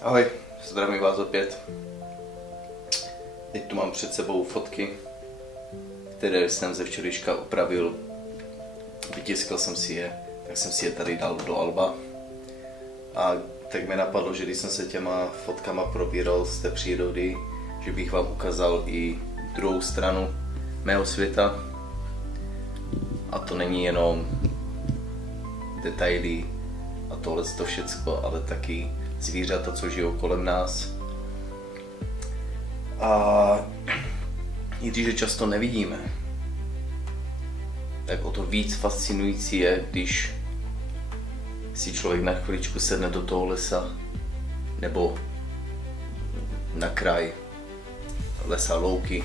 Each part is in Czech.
Ahoj, zdravím vás opět. Teď tu mám před sebou fotky, které jsem ze včerejška upravil. Vytiskl jsem si je, tak jsem si je tady dal do alba. A tak mi napadlo, že když jsem se těma fotkama probíral z té přírody, že bych vám ukázal i druhou stranu mého světa. A to není jenom detaily a tohle to všecko, ale taky zvířata, co žijou kolem nás. A i když je často nevidíme, tak o to víc fascinující je, když si člověk na chviličku sedne do toho lesa nebo na kraj lesa, louky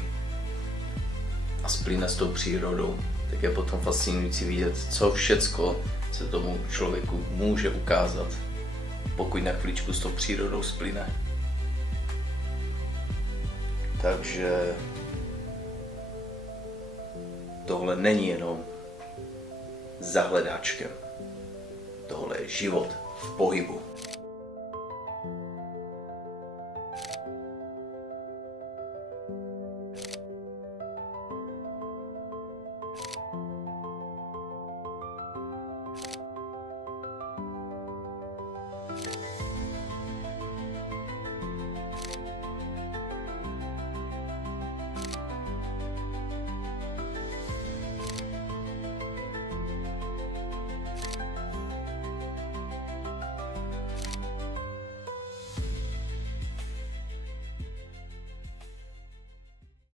a splyne s tou přírodou, tak je potom fascinující vidět, co všecko se tomu člověku může ukázat, pokud na chviličku s tou přírodou splyne. Takže tohle není jenom za hledáčkem. Tohle je život v pohybu.